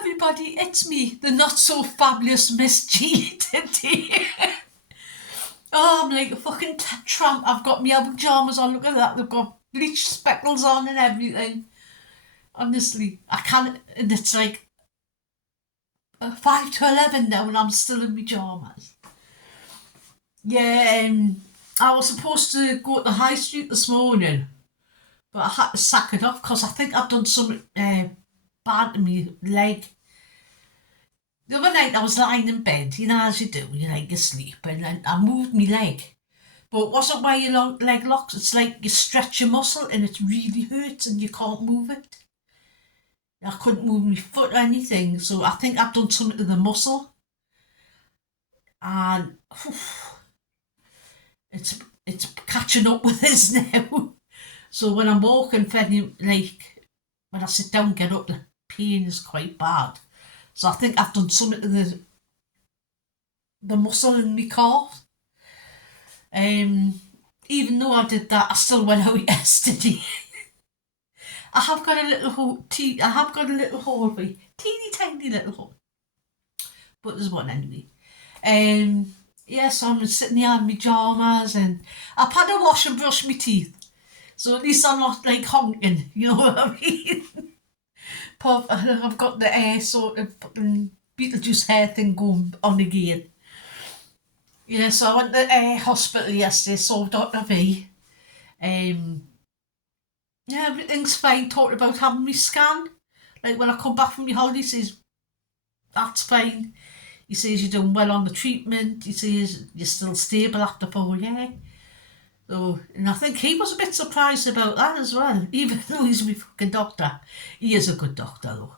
everybody, it's me, the not so fabulous Miss G today. Oh, I'm like a fucking tramp. I've got my pyjamas on, look at that, they've got bleached speckles on and everything. Honestly, I can't, and it's like 5 to 11 now and I'm still in my pyjamas. Yeah, I was supposed to go to the high street this morning, but I had to sack it off because I think I've done some bad to my leg. The other night I was lying in bed, you know, as you do, you like you sleep, and then I moved my leg. But it wasn't where your leg locks, it's like you stretch your muscle and it really hurts and you can't move it. I couldn't move my foot or anything, so I think I've done something to the muscle. And it's catching up with this now. So when I'm walking, like when I sit down, get up, the pain is quite bad. So I think I've done something to the muscle in my calf. Even though I did that, I still went out yesterday. I have got a little hole, teeny tiny little hole. But there's one anyway. So I'm sitting here in my pyjamas and I've had a wash and brush my teeth. So at least I'm not like honking, you know what I mean? I've got the hair sort of fucking Beetlejuice hair thing going on again. Yeah, so I went to the hospital yesterday, saw Dr. V. Everything's fine. Talked about having me scan. Like when I come back from my holiday, he says, that's fine. He says you're doing well on the treatment. He says you're still stable after 4 years. So, and I think he was a bit surprised about that as well, even though he's my fucking doctor. He is a good doctor though.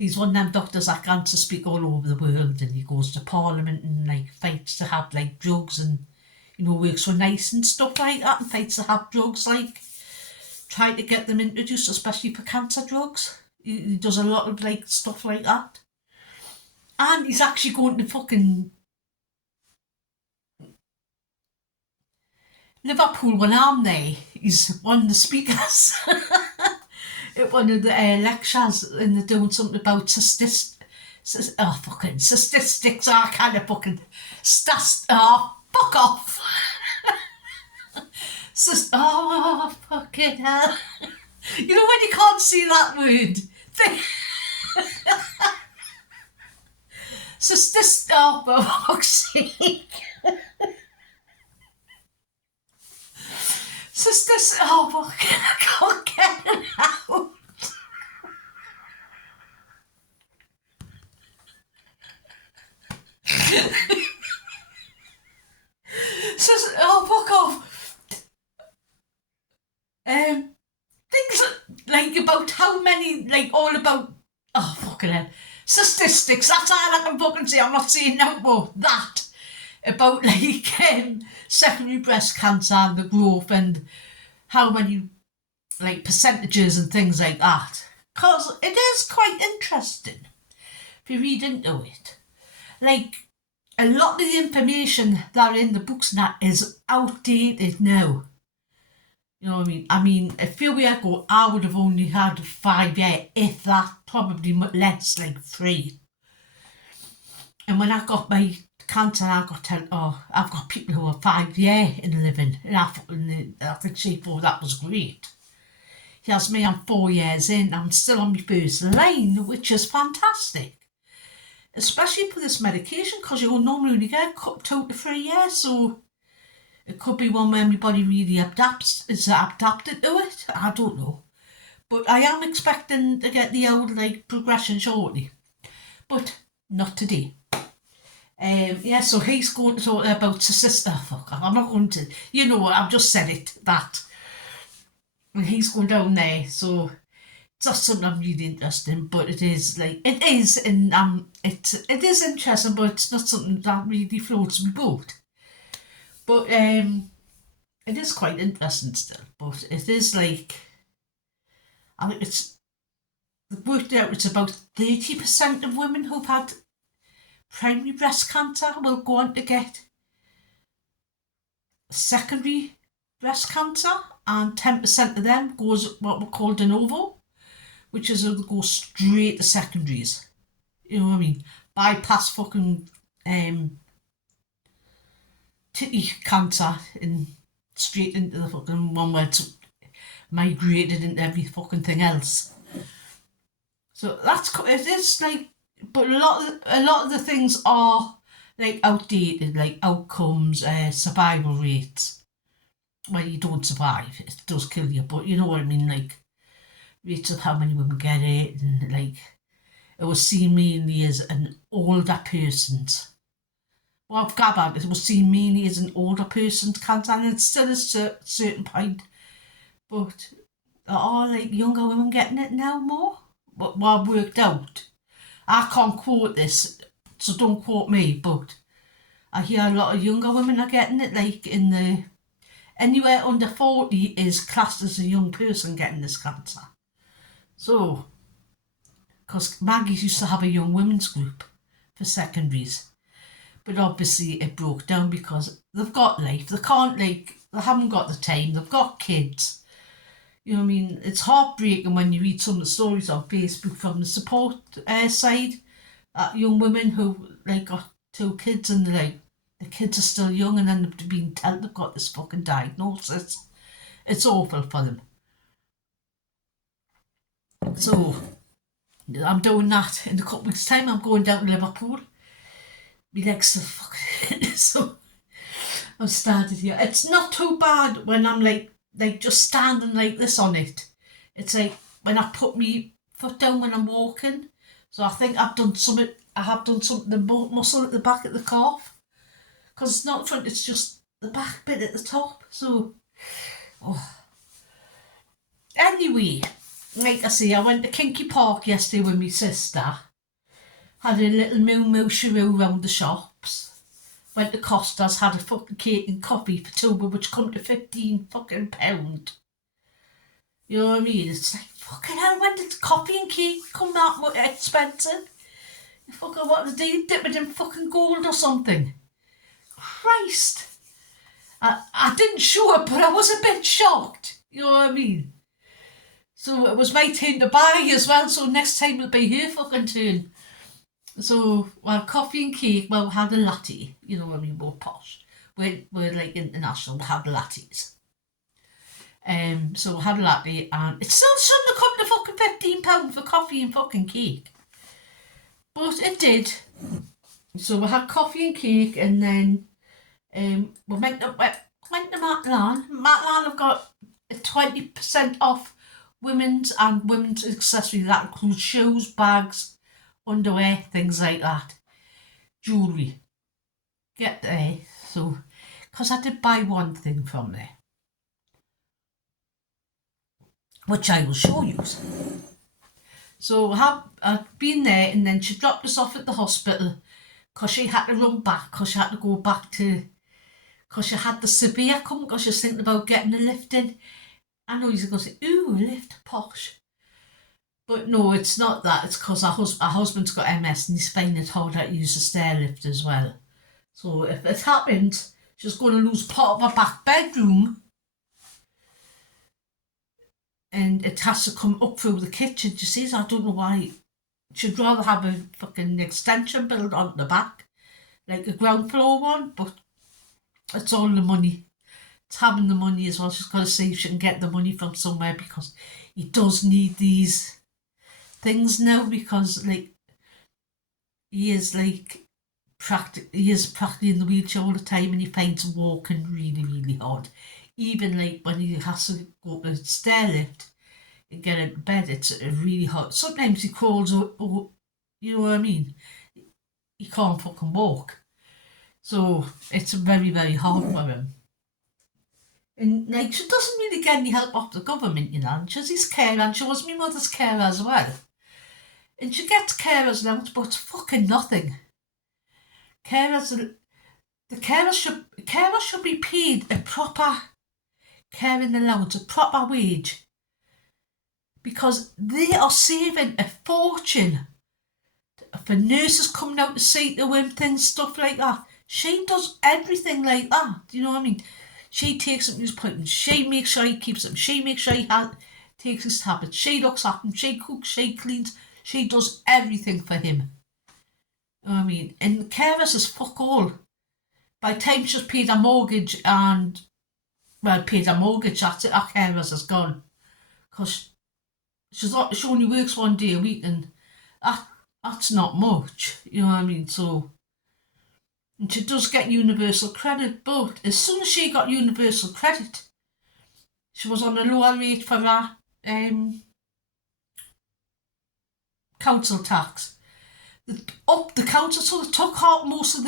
He's one of them doctors that can to speak all over the world, and he goes to Parliament and like fights to have like drugs and, you know, works for NICE and stuff like that, and fights to have drugs, like try to get them introduced, especially for cancer drugs. He does a lot of like stuff like that. And he's actually going to fucking Liverpool when I'm there. He's one of the speakers at one of the lectures, and they're doing something about statistics. I kind of fucking fuck off. Fucking hell. You know when you can't see that word? For fuck's sake. Fucking, I can't get it out. Fuck off. Things like about how many, like all about, fucking hell. Statistics, that's all I can fucking say. I'm not saying no more. That about like secondary breast cancer and the growth and how many like percentages and things like that. Because it is quite interesting if you read into it. Like a lot of the information that are in the books and that is outdated now. You know what I mean? I mean, a few years ago, I would have only had 5 years, if that, probably less, like 3. And when I got my cancer, I got told, I've got people who are 5 years in living. And I think she thought that was great. Here's me, I'm 4 years in, I'm still on my first line, which is fantastic. Especially for this medication, because you normally only get 2 to 3 years, so it could be one where my body really is adapted to it. I don't know. But I am expecting to get the old like progression shortly. But not today. So he's going to talk about sister. I'm not going to. You know what? I've just said it. That. And he's going down there. So it's not something I'm really interested in. But it is like it is, and it is interesting. But it's not something that really floats my boat. But it is quite interesting still. But it is like, I think it's worked out. It's about 30% of women who've had primary breast cancer will go on to get secondary breast cancer, and 10% of them goes what we call de novo, which is go straight to secondaries. You know what I mean? Bypass fucking titty cancer and straight into the fucking one where it's migrated into every fucking thing else. So it is like, but a lot of the things are like outdated, like outcomes, survival rates. Well, you don't survive; it does kill you. But you know what I mean, like rates of how many women get it, and like it was seen mainly as an older person's. Well, I've gathered it was seen mainly as an older person's cancer, and it still is to a certain point. But are like younger women getting it now more? What I've worked out. I can't quote this, so don't quote me, but I hear a lot of younger women are getting it, like in the anywhere under 40 is classed as a young person getting this cancer. So, because Maggie's used to have a young women's group for secondaries, but obviously it broke down because they've got life. They can't, like, they haven't got the time. They've got kids. You know what I mean? It's heartbreaking when you read some of the stories on Facebook from the support side. Young women who, like, got 2 kids and, like, the kids are still young and then they've been told they've got this fucking diagnosis. It's awful for them. So, I'm doing that in a couple of weeks' time. I'm going down to Liverpool. My legs are fucking... So, I've started here. It's not too bad when I'm like just standing like this on it. It's like when I put my foot down when I'm walking. So I think I've done something. I have done something. The muscle at the back of the calf, because it's not front. It's just the back bit at the top. So, anyway, like I say, I went to Kinky Park yesterday with my sister. Had a little moo shiroo round the shops. Went to Costa's, had a fucking cake and coffee for 2, which come to £15 fucking pound. You know what I mean? It's like, fucking hell, when did coffee and cake come that much expensive? You fucking what did they dip it in fucking gold or something? Christ. I didn't show it, but I was a bit shocked. You know what I mean? So it was my turn to buy as well, so next time it'll be her fucking turn. So, well, coffee and cake, well, we had a latte, you know what I mean, we're posh. We're like international, we had lattes. So we had a latte, and it still shouldn't have come to fucking £15 for coffee and fucking cake. But it did. So we had coffee and cake, and then we went to Matalan. Matalan have got a 20% off women's and women's accessories. That includes shoes, bags, underwear, things like that. Jewellery. Get there. So, because I did buy one thing from there, which I will show you. So I've been there, and then she dropped us off at the hospital because she had to run back, because she had to go back to, because she had the severe come, because she was thinking about getting a lift in. I know he's going to say, ooh, a lift, posh. But no, it's not that. It's because our husband's got MS and he's finding it harder to use the stair lift as well. So if it happens, she's going to lose part of her back bedroom, and it has to come up through the kitchen. You see, so I don't know why. She'd rather have a fucking extension built on the back, like a ground floor one, but it's all the money. It's having the money as well. She's got to see if she can get the money from somewhere, because he does need these things now, because like he is practically in the wheelchair all the time, and he finds walking really, really hard. Even like when he has to go to the stair lift and get into bed, it's really hard. Sometimes he crawls up, you know what I mean? He can't fucking walk. So it's very, very hard for him. And like, she doesn't really get any help off the government, you know. And she's his carer, and she was my mother's carer as well. And she gets carers now, but it's fucking nothing. Carers should be paid a proper caring allowance, a proper wage, because they are saving a fortune for nurses coming out to see to him, things, stuff like that. She does everything like that. Do you know what I mean? She takes him to his appointments. She makes sure he keeps him. She makes sure he takes his tablets. She looks at him. She cooks. She cleans. She does everything for him. I mean, and carers is fuck all. By the time she's paid her mortgage and, well, paid her mortgage, that's it, her carers is gone. Because she only works 1 day a week, and that's not much, you know what I mean? So, and she does get universal credit, but as soon as she got universal credit, she was on a lower rate for her council tax. They upped the council, so they took out most of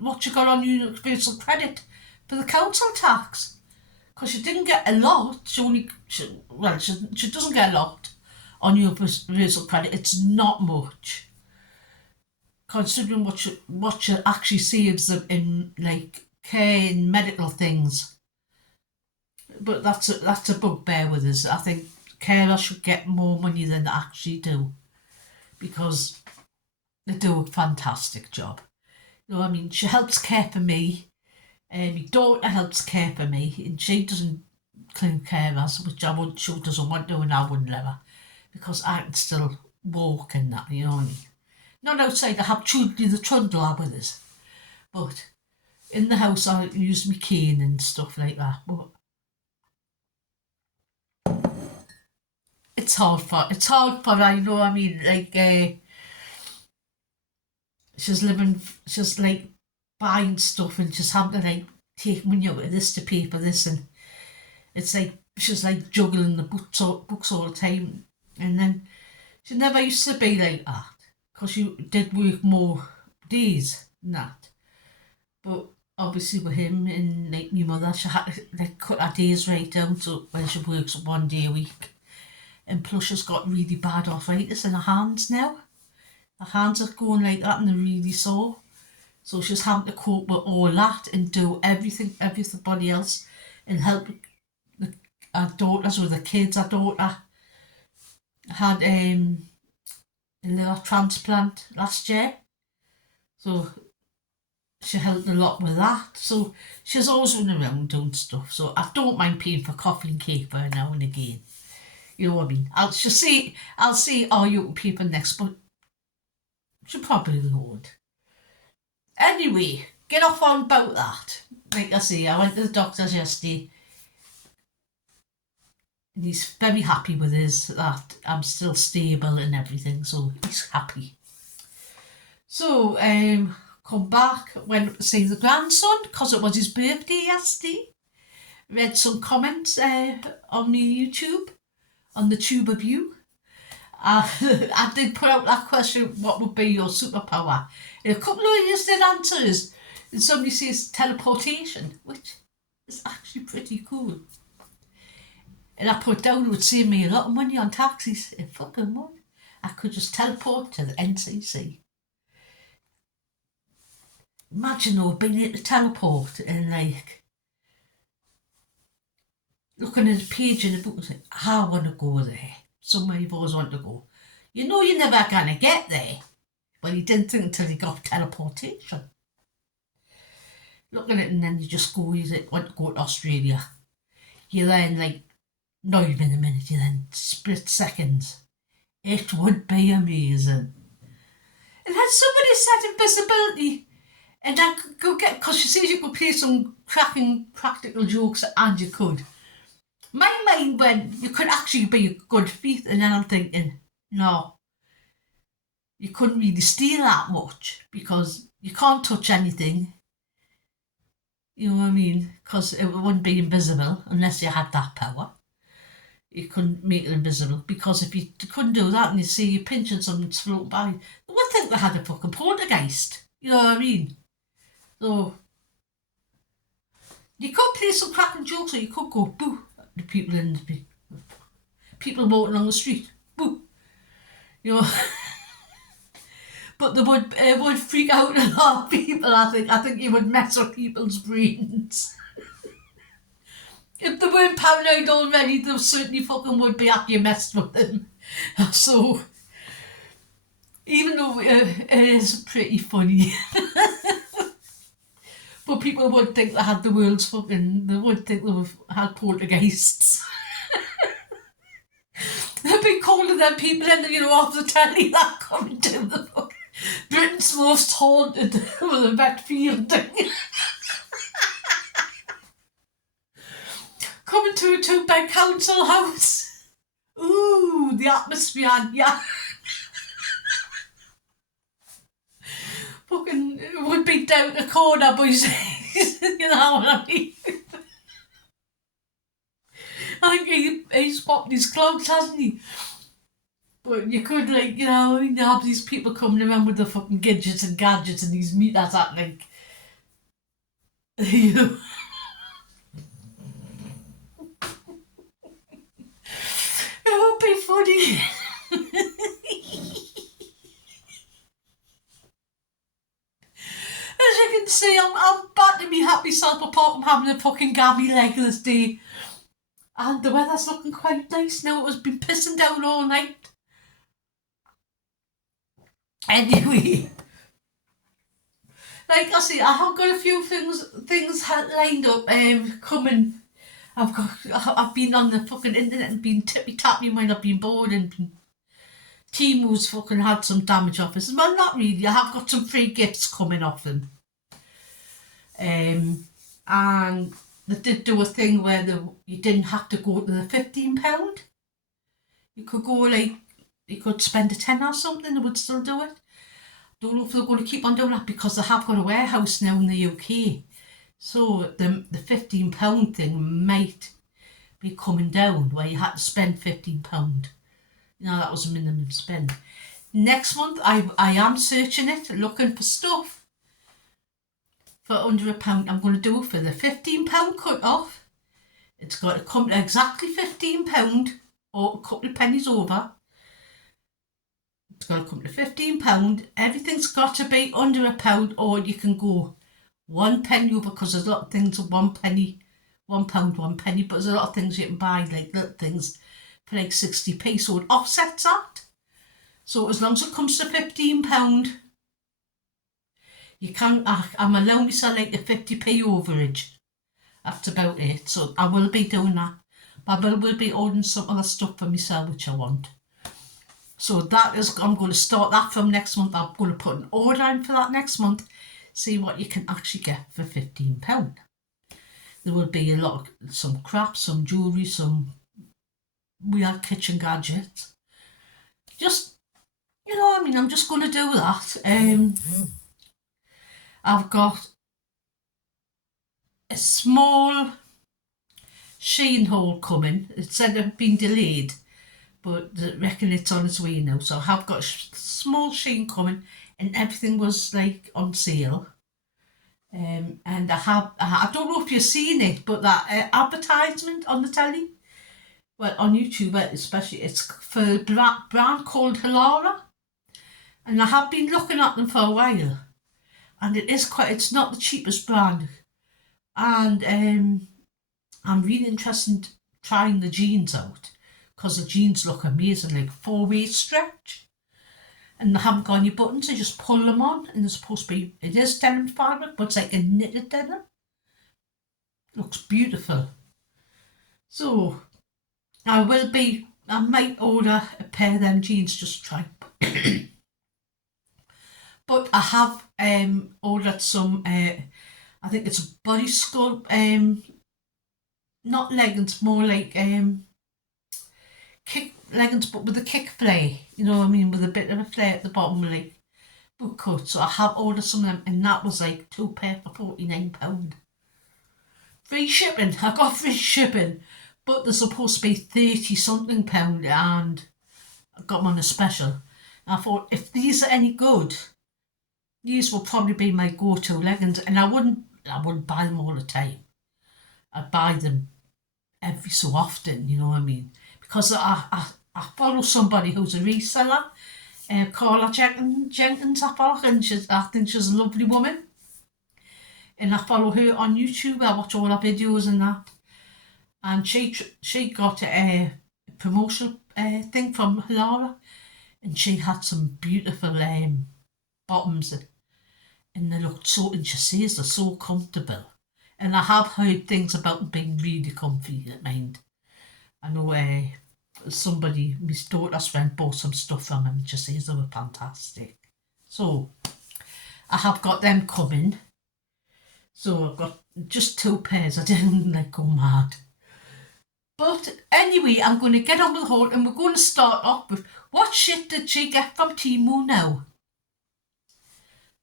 what she got on universal credit for the council tax. Because she didn't get a lot, she doesn't get a lot on universal credit. It's not much, considering what she actually saves them in like care and medical things. But that's a bugbear with us. I think carers should get more money than they actually do, because they do a fantastic job. You know what I mean? She helps care for me. My daughter helps care for me, and she doesn't claim carers, which she doesn't want to, and I wouldn't let her, because I can still walk and that, you know what I mean? Not outside, I have Judy the Trundle with us, but in the house I use my cane and stuff like that. But it's hard for her, you know what I mean? Like, she's like buying stuff, and she's having to like take money out of this to pay for this, and it's like she's like juggling the books all the time. And then she never used to be like that, because she did work more days than that. But obviously with him and like my mother, she had to like cut her days right down to when she works 1 day a week. And plus she's got really bad arthritis in her hands now. Her hands are going like that, and they're really sore. So she's having to cope with all that and do everybody else, and help our daughters with the kids. Our daughter had a liver transplant last year, so she helped a lot with that. So she's always running around doing stuff. So I don't mind paying for coffee and cake for her now and again. You know what I mean? I'll see, oh, you can pay for next, but she probably won't. Anyway, get off on about that. Like I say, I went to the doctor's yesterday, and he's very happy with us that I'm still stable and everything, so he's happy. So, come back, went to see the grandson, because it was his birthday yesterday. Read some comments on my YouTube, on the Tube of You. I did put out that question, what would be your superpower? And a couple of you did answers, and somebody says teleportation, which is actually pretty cool. And I put down it would save me a lot of money on taxis. It fucking would. I could just teleport to the NCC. Imagine though, being able to teleport and like looking at a page in the book and saying, I want to go there. Somewhere you've always wanted to go. You know you're never going to get there. But you didn't think until you got teleportation. Looking at it, and then you just go, you want to go to Australia. You're there in like, not even a minute, you're then split seconds. It would be amazing. And then somebody said invisibility, and I could go get, because she says you could play some cracking practical jokes, and you could. My mind went, you could actually be a good thief, and then I'm thinking, no, you couldn't really steal that much, because you can't touch anything. You know what I mean? Because it wouldn't be invisible unless you had that power. You couldn't make it invisible, because if you couldn't do that and you see you pinching something floating by, they would think they had a fucking poltergeist. You know what I mean? So you could play some cracking jokes, or you could go boo at the people walking along the street. Boo. You know. But it would freak out a lot of people, I think. I think you would mess with people's brains. If they weren't paranoid already, they certainly fucking would be after you messed with them. So, even though it is pretty funny, but people would think they had the world's fucking, they would think they had poltergeists. They'd be calling them people in, you know, off the telly that coming to the fucking Britain's Kent's most haunted with a vet fielding. Coming to a 2-bed council house. Ooh, the atmosphere, yeah. Fucking would be down the corner, boys. You know what I mean? I think he's popped his clogs, hasn't he? But you could, like, you know, you have these people coming around with the fucking gadgets and these meters at, like, you know. It would be funny. As you can see, I'm back to me happy self apart from having a fucking gammy leg this day. And the weather's looking quite nice now. It has been pissing down all night. Anyway, like I say, I have got a few things lined up coming. I've been on the fucking internet and been tippy-tappy when I've been bored, and Temu's fucking had some damage off us. Well, not really. I have got some free gifts coming off them. And they did do a thing where you didn't have to go to the £15. You could go, like, you could spend a tenner or something, they would still do it. Don't know if they're going to keep on doing that, because they have got a warehouse now in the UK. So the £15 thing might be coming down, where you had to spend £15. You know, that was a minimum spend. Next month, I am searching it, looking for stuff for under £1. I'm going to do it for the £15 cut off. It's got to come to exactly £15 or a couple of pennies over. It's got to come to £15. Everything's got to be under £1, or you can go 1 penny over, because there's a lot of things at £1, £1, 1 penny, but there's a lot of things you can buy, like little things for like 60p, so it offsets that. So as long as it comes to £15, you can, I'm allowing myself like a 50p overage. That's about it. So I will be doing that. But I will be ordering some other stuff for myself which I want. So that is, I'm going to start that from next month. I'm going to put an order in for that next month. See what you can actually get for £15. There will be a lot of, some crap, some jewellery, some weird kitchen gadgets. Just, you know what I mean, I'm just going to do that. I've got a small Shein haul coming. It said it had been delayed, but I reckon it's on its way now. So I have got a small Shein coming, and everything was like on sale. And I don't know if you've seen it, but that advertisement on the telly, well, on YouTube especially, it's for a brand called Halara. And I have been looking at them for a while. And it's not the cheapest brand. And I'm really interested in trying the jeans out, because the jeans look amazing, like 4-way stretch. And they haven't got any buttons, you just pull them on, and it's supposed to be, it is denim fabric, but it's like a knitted denim. Looks beautiful. So I might order a pair of them jeans just to try. But I have ordered some, I think it's a body sculpt, not leggings, more like kick leggings, but with a kick flare, you know what I mean, with a bit of a flare at the bottom, like boot cut. So I have ordered some of them, and that was like 2 pair for £49. Free shipping, I got free shipping, but they're supposed to be 30 something pound, and I got them on a special. I thought, if these are any good, these will probably be my go-to leggings, and I wouldn't buy them all the time. I'd buy them every so often, you know what I mean? Because I follow somebody who's a reseller, Carla Jenkins, I follow, and I think she's a lovely woman. And I follow her on YouTube, I watch all her videos and that. And she got a promotional thing from Halara, and she had some beautiful bottoms, and they looked so, and she says they're so comfortable. And I have heard things about them being really comfy, I mind. I know somebody, my daughter's friend, bought some stuff from them, and she says they were fantastic. So I have got them coming. So I've got just 2 pairs. I didn't like go mad. But anyway, I'm going to get on with the haul, and we're going to start off with what shit did she get from Temu now?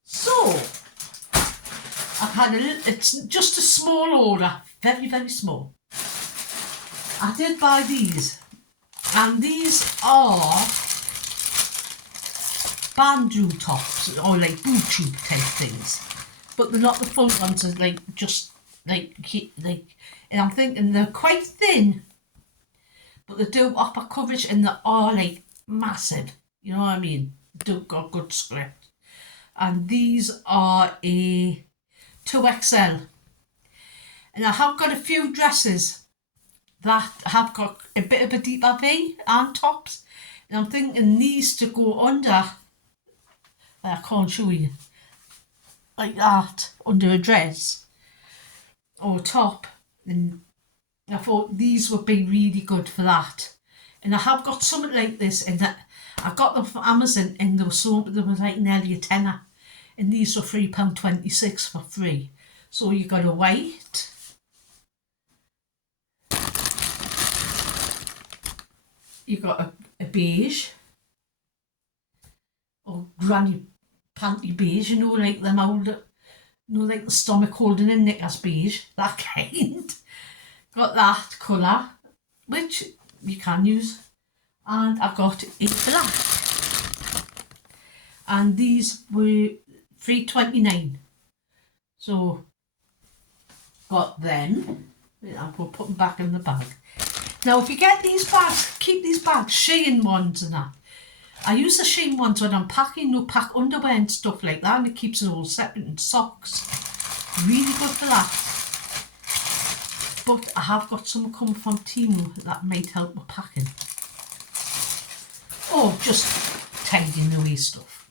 So, I've had it's just a small order, very, very small. I did buy these, and these are bandeau tops, or like boot tube type things. But they're not the full ones, they're like just like, and I'm thinking they're quite thin, but they do offer coverage, and they are like massive, you know what I mean? They do got good script. And these are a 2XL. And I have got a few dresses that have got a bit of a deeper V and tops. And I'm thinking these to go under, I can't show you, like that, under a dress or top. And I thought these would be really good for that. And I have got something like this, and that I got them from Amazon, and they were like nearly a tenner. And these were £3.26 for free. So you got a white, you got a beige, or granny panty beige, you know, like them old, you know, like the stomach holding in knickers beige, that kind. Got that colour, which you can use. And I got a black. And these were $3.29. So, got them. I'll put them back in the bag. Now, if you get these bags, keep these bags, Shein ones and that. I use the Shein ones when I'm packing, pack underwear and stuff like that, and it keeps it all separate, and socks. Really good for that. But I have got some coming from Temu that might help with packing. Oh, just tidying away stuff.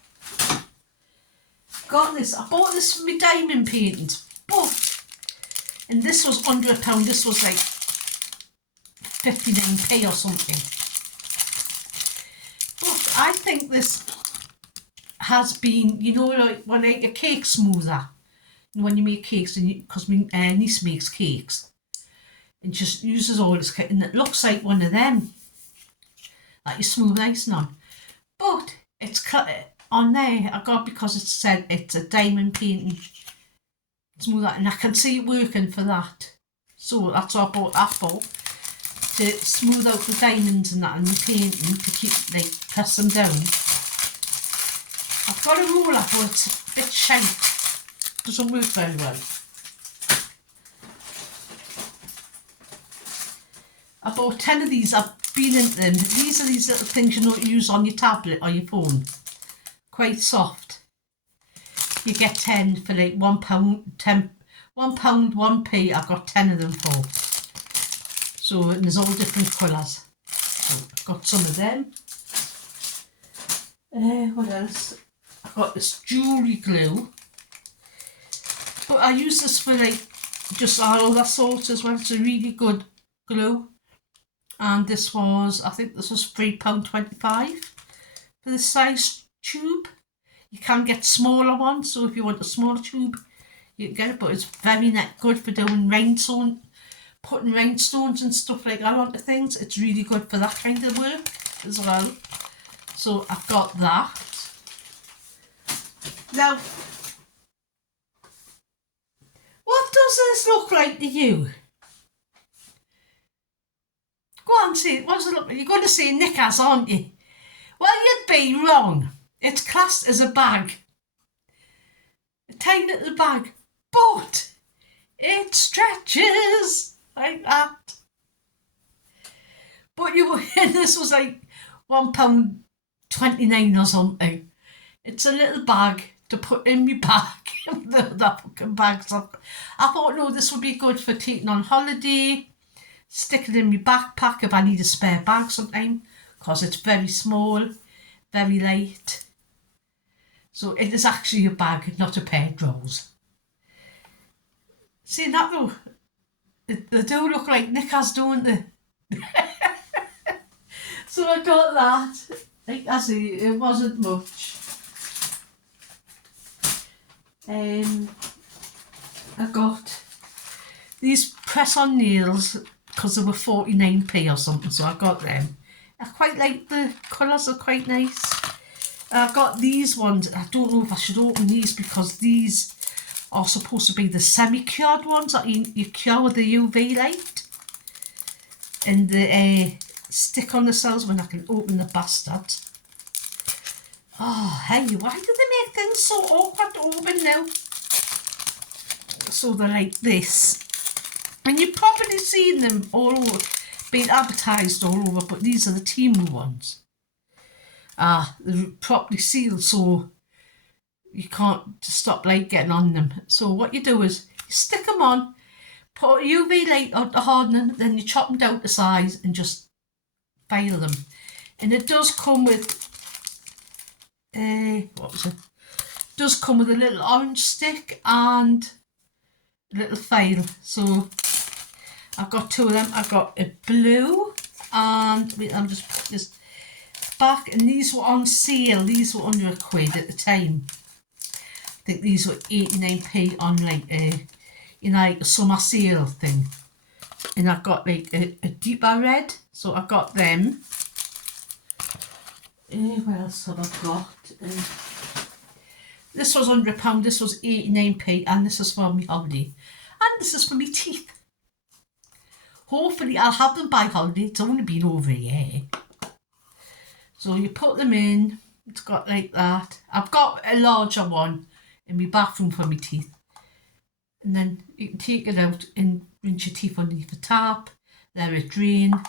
Got this. I bought this for my diamond paintings, and this was under £1. This was like 59p or something. But I think this has been, you know, like when I make a cake smoother. When you make cakes, and because my niece makes cakes, and just uses all this kit, and it looks like one of them, like you smooth icing on. But it's cut on there. I got, because it said it's a diamond painting smoother, and I can see it working for that. So that's why I bought that for, to smooth out the diamonds and that, and the painting to keep, like, press them down. I've got a roller, but it's a bit shite. Doesn't work very well. I bought 10 of these. I've been into them. These are these little things you know to use on your tablet or your phone. Quite soft. You get 10 for like £1, £1, 1p. I've got 10 of them for. So, and there's all different colours. So I've got some of them. What else? I've got this jewellery glue. But I use this for like just all other sorts as well. It's a really good glue. And this was, I think this was £3.25 for this size tube. You can get smaller ones, so if you want a smaller tube, you can get it. But it's very good for doing rhinestone, putting rhinestones and stuff like that onto things. It's really good for that kind of work as well. So I've got that. Now, what does this look like to you? Go on, see it. What does it look like? You're going to say knickers, aren't you? Well, you'd be wrong. It's classed as a bag. A tiny little bag. But it stretches like that. But this was like £1.29 or something. It's a little bag to put in my bag. the fucking bags. I thought, no, this would be good for taking on holiday. Stick it in my backpack if I need a spare bag sometime, because it's very small, very light. So it is actually a bag, not a pair of drawers. See that though? They do look like knickers, don't they? So I got that. Like I say, it wasn't much. I got these press-on nails because they were 49p or something, so I got them. I quite like the colours, are quite nice. I've got these ones. I don't know if I should open these because these are supposed to be the semi-cured ones that you cure with the UV light. And the stick on the cells when I can open the bastard. Oh, hey, why do they make things so awkward to open now? So they're like this. And you've probably seen them all over, being advertised all over, but these are the Temu ones. They're properly sealed, so you can't stop light getting on them. So what you do is you stick them on, put a UV light on to harden them, then you chop them down to size and just file them. And it does come with does come with a little orange stick and a little file. So I've got two of them. I've got a blue and wait, I'll just put this back, and these were on sale. These were under £1 at the time. I think these were 89p on like a summer sale thing. And I've got like a deeper red, so I got them. What else have I got? This was £100, this was 89p, and this is for my holiday. And this is for my teeth. Hopefully I'll have them by holiday. It's only been over a year. So you put them in, it's got like that. I've got a larger one in my bathroom for my teeth. And then you can take it out and rinse your teeth underneath the tap, let it drain.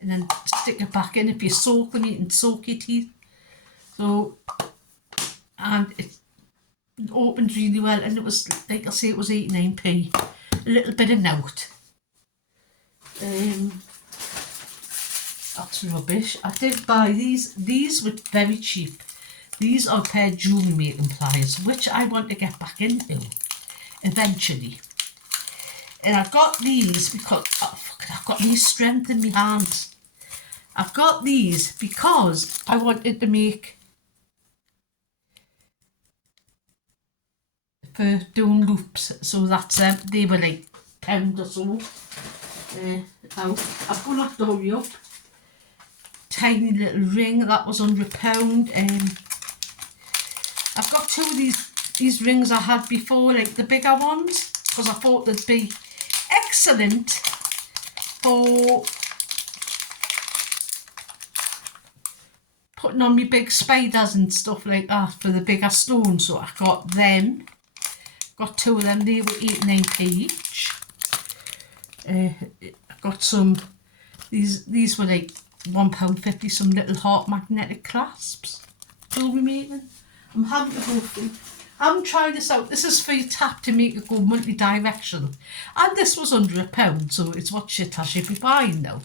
And then stick it back in. If you soak them, you can soak your teeth. So, and it opened really well, and it was, like I say, it was 89p. A little bit of note. That's rubbish. I did buy these. These were very cheap. These are a pair of jewellery making pliers, which I want to get back into eventually. And I've got these because I've got these strength in my hands. I've got these because I wanted to make for doing loops. So that's they were like £1 or so. I've gone have to hurry up. Tiny little ring that was under £1. I've got two of these rings I had before, like the bigger ones, because I thought they'd be excellent for putting on my big spiders and stuff like that for the bigger stones. So I got them. Got two of them. They were 89p each. I got some. These were like £1.50. Some little heart magnetic clasps. Jewellery making. I'm having to go through. I'm trying this out. This is for your tap to make it go multi-directional. And this was under £1, so it's what shit I should be buying now.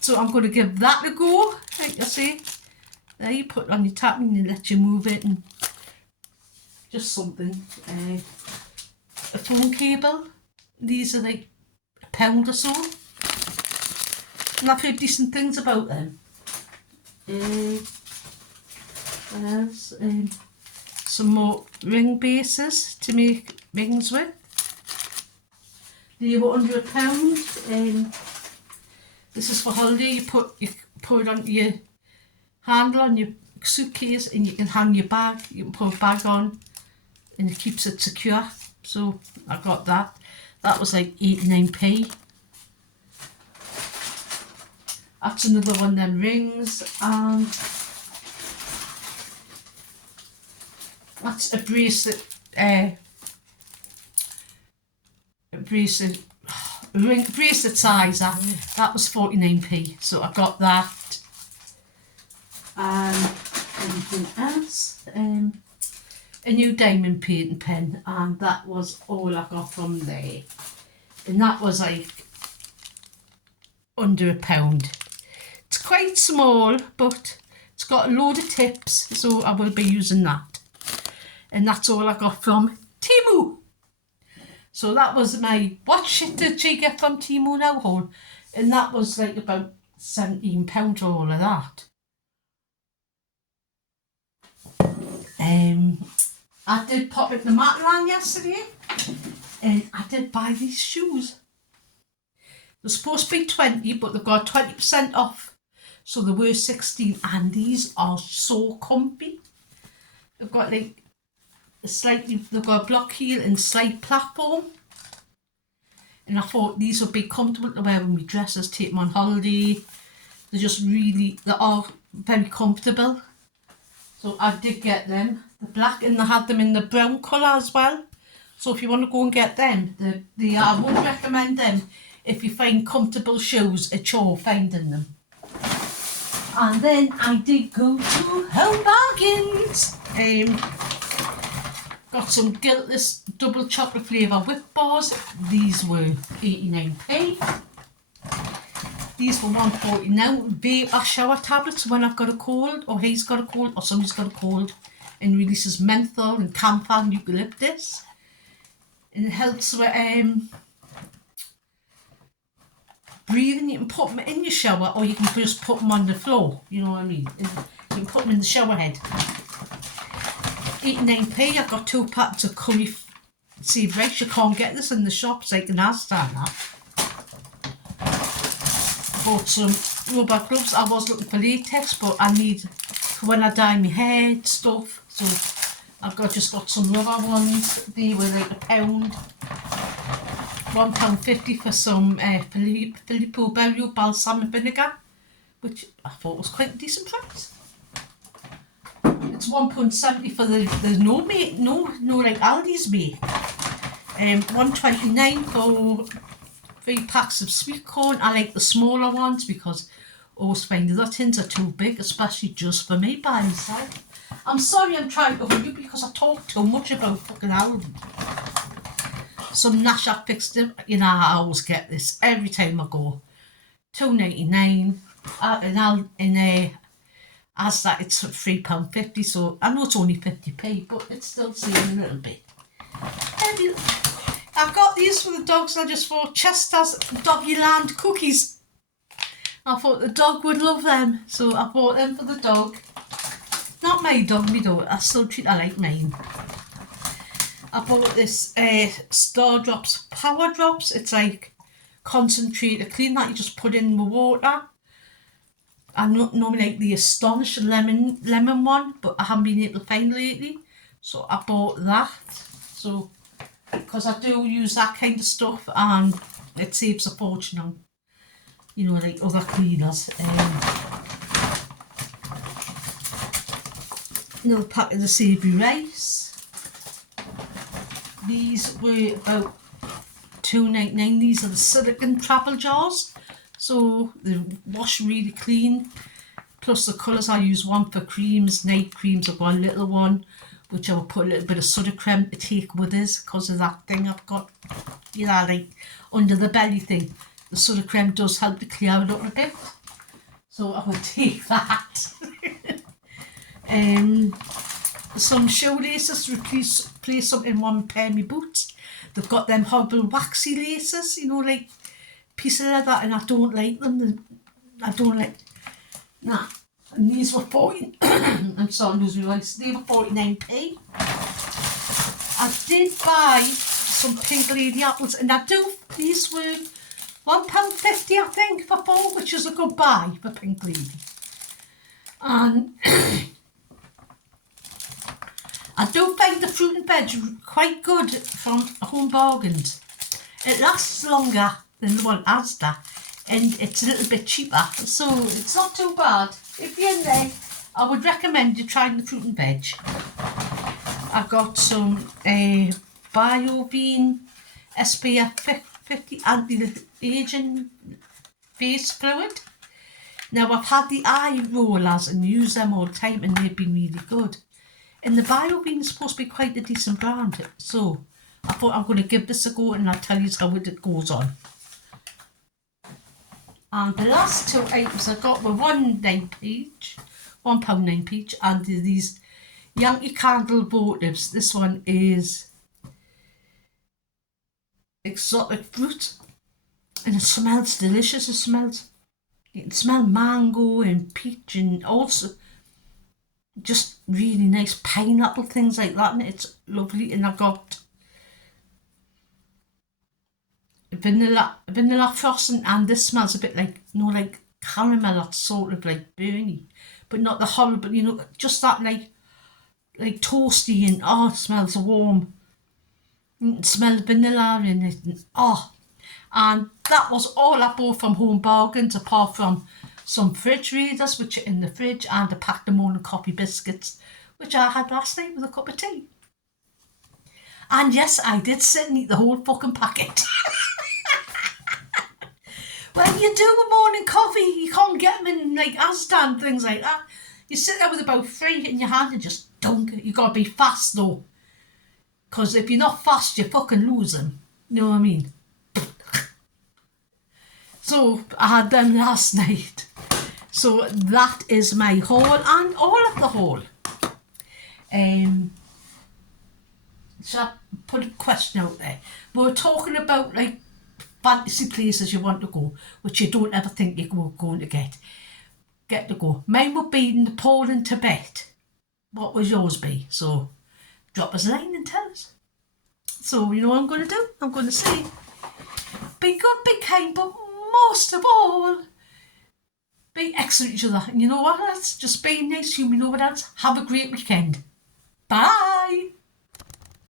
So I'm going to give that a go. Like I say, there you put it on your tap and you let you move it, and just something. A phone cable. These are like £1 or so. And I've heard decent things about them. What else? Some more ring bases to make rings with. They were under £1. This is for holiday. You put it on your handle on your suitcase, and you can hang your bag. You can put a bag on, and it keeps it secure. So I got that. That was like 89p. That's another one of them rings, and that's a bracelet, bracelet size. That was 49p, so I got that. And anything else? A new diamond painting pen, and that was all I got from there. And that was like under £1. It's quite small, but it's got a load of tips, so I will be using that. And that's all I got from Temu. So that was my, what shit did she get from Temu now, hole? And that was like about £17 for all of that. I did pop into Matalan yesterday and I did buy these shoes. They're supposed to be 20, but they've got 20% off. So they were 16 and these are so comfy. They've got like they've got a block heel and slight platform. And I thought these would be comfortable to wear when we dresses, take them on holiday. They are very comfortable. So I did get them. The black, and they had them in the brown colour as well. So if you want to go and get them, I would recommend them if you find comfortable shoes, a chore finding them. And then I did go to Home Bargains. Got some Guiltless double chocolate flavour whip bars. These were 89p. These were 140 now. Vapor shower tablets when I've got a cold, or he's got a cold, or somebody's got a cold, and releases menthol and camphor and eucalyptus. And it helps with breathing. You can put them in your shower, or you can just put them on the floor. You know what I mean? You can put them in the shower head. 89p. I've got 2 packets of curry seed rice. You can't get this in the shops like in Asda now. Bought some rubber gloves. I was looking for latex, but I need for when I dye my hair stuff. So I've just got some rubber ones. They were like £1. £1.50 for some Filippo Berio balsamic vinegar, which I thought was quite a decent price. It's £1.70 for the no like Aldi's mate. £1.29 for 3 packs of sweet corn. I like the smaller ones because I always find the other tins are too big, especially just for me by myself. I'm sorry I'm trying to hold you because I talk too much about fucking Aldi. Some Nash I fixed them. You know, I always get this every time I go. $2.99. In Asda it's £3.50, so I know it's only 50p, but it's still saving a little bit. I've got these for the dogs. I just thought Chester's Doggy Land cookies. I thought the dog would love them, so I bought them for the dog. Not my dog, me dog. I still treat her like mine. I bought this Star Drops Power Drops. It's like concentrated clean that you just put in the water. I normally like the Astonish lemon one, but I haven't been able to find lately. So I bought that. So, because I do use that kind of stuff and it saves a fortune on, you know, like other cleaners. Another pack of the savoury rice. These were about $2.99. These are the silicone travel jars. So they wash really clean. Plus the colours, I use one for creams, night creams. I've got a little one, which I will put a little bit of soda cream to take with us because of that thing I've got, you know, like under the belly thing. The soda cream does help to clear it up a bit. So I will take that. Some shoelaces to replace some in one pair of my boots. They've got them horrible waxy laces, you know, like piece of leather, and I don't like them. Nah. And these were 40. I'm sorry, I'm losing my voice. They were 49p. I did buy some Pink Lady apples, and these were £1.50, I think, for 4, which is a good buy for Pink Lady. And I do find the fruit and veg quite good from Home Bargains. It lasts longer than the one Asda, and it's a little bit cheaper, so it's not too bad. If you're in there, I would recommend you trying the fruit and veg. I got some BioVine SPF 50 anti-aging face fluid. Now I've had the eye rollers and use them all the time, and they've been really good. And the BioVine is supposed to be quite a decent brand, so I thought I'm going to give this a go and I'll tell you how it goes on. And the last 2 items I got were £1.09 each, and these Yankee Candle votives. This one is exotic fruit, and it smells delicious. You can smell mango and peach, and also just really nice pineapple things like that, and it's lovely. And I got vanilla frosting, and this smells a bit like, like caramel, that's sort of like burny, but not the horrible, just that like toasty, and it smells warm. You can smell the vanilla in it, and that was all I bought from Home Bargains, apart from some fridge readers, which are in the fridge, and a packet of morning coffee biscuits, which I had last night with a cup of tea. And yes, I did sit and eat the whole fucking packet. When you do a morning coffee, you can't get them in like Asda and things like that. You sit there with about 3 in your hand and just dunk it. You gotta be fast though, because if you're not fast, you fucking lose them. You know what I mean? So I had them last night. So that is my haul, and all of the haul. So I put a question out there. We were talking about like fantasy places you want to go, which you don't ever think you're going to get to go. Mine would be Nepal and Tibet. What would yours be? So drop us a line and tell us. So you know what I'm going to do? I'm going to say, be good, be kind, but most of all, be excellent to each other. And you know what else? Just be nice to you. You know what else? Have a great weekend. Bye.